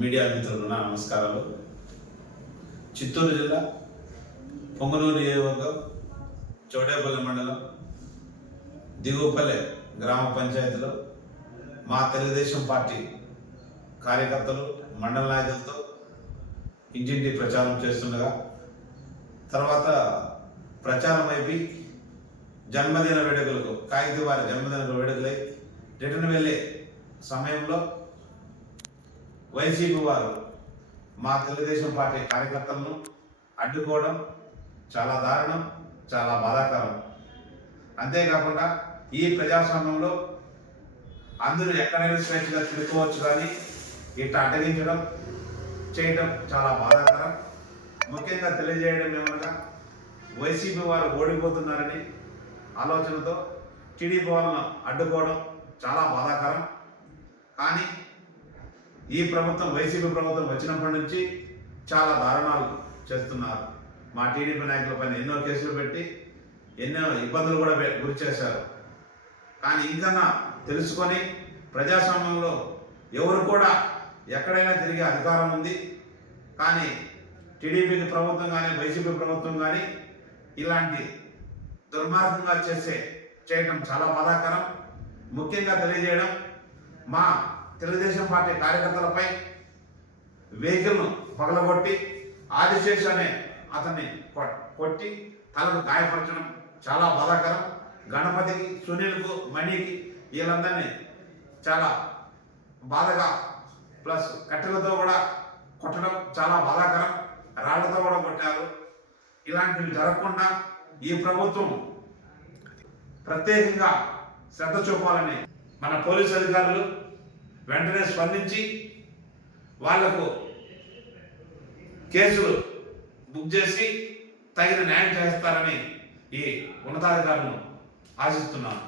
Media మిత్రులు నా నమస్కారాలు. చిత్తూరు జిల్లా పొంగనూరు నియోజకవర్గం చౌడేపల్లి మండలం దిగుపల్లె గ్రామ పంచాయతీలో మా తెలుగుదేశం పార్టీ కార్యకర్తలు మండల నాయకులతో ఇంటింటి ప్రచారం చేస్తుండగా తర్వాత ప్రచారం అయిపోయి జన్మదిన వేడుకలకు కాగిత వారి జన్మదిన వేడుకలై రిటర్న్ వెళ్ళే సమయంలో వైసీపీ వారు మా తెలుగుదేశం పార్టీ కార్యకర్తలను అడ్డుకోవడం చాలా దారుణం చాలా బాధాకరం. అంతేకాకుండా ఈ ప్రజాస్వామ్యంలో అందరూ ఎక్కడైనా స్వేచ్ఛగా తిరుగుకోవచ్చు కానీ ఇట్లా అడ్డగించడం చేయడం చాలా బాధాకరం. ముఖ్యంగా తెలియజేయడం ఏమనగా వైసీపీ వారు ఓడిపోతున్నారని ఆలోచనతో టీడీపీ వాళ్ళను అడ్డుకోవడం చాలా బాధాకరం. ఈ ప్రభుత్వం వైసీపీ ప్రభుత్వం వచ్చినప్పటి నుంచి చాలా దారుణాలు చేస్తున్నారు. మా టీడీపీ నాయకుల పైన ఎన్నో కేసులు పెట్టి ఎన్నో ఇబ్బందులు కూడా గురి చేశారు. కానీ ఇంకన్నా తెలుసుకొని ప్రజాస్వామ్యంలో ఎవరు కూడా ఎక్కడైనా తిరిగే అధికారం ఉంది. కానీ టీడీపీకి ప్రభుత్వం కానీ వైసీపీ ప్రభుత్వం కానీ ఇలాంటి దుర్మార్గంగా చేసే చేయడం చాలా బాధాకరం. ముఖ్యంగా తెలియజేయడం మా తెలుగుదేశం పార్టీ కార్యకర్తలపై వెహికల్ను పగలగొట్టి ఆదిశేష్ అనే అతన్ని కొ- కొట్టి తనకు గాయపరచడం చాలా బాధాకరం. గణపతికి సునీల్కు మణికి వీళ్ళందరినీ చాలా బాధగా ప్లస్ కట్టెలతో కూడా కొట్టడం చాలా బాధాకరం. రాళ్ళతో కూడా కొట్టారు. ఇలాంటివి జరగకుండా ఈ ప్రభుత్వం ప్రత్యేకంగా శ్రద్ధ చూపాలని మన పోలీసు అధికారులు వెంటనే స్పందించి వాళ్ళకు కేసులు బుక్ చేసి తగిన న్యాయం చేస్తారని ఈ ఉన్నతాధికారులను ఆశిస్తున్నాను.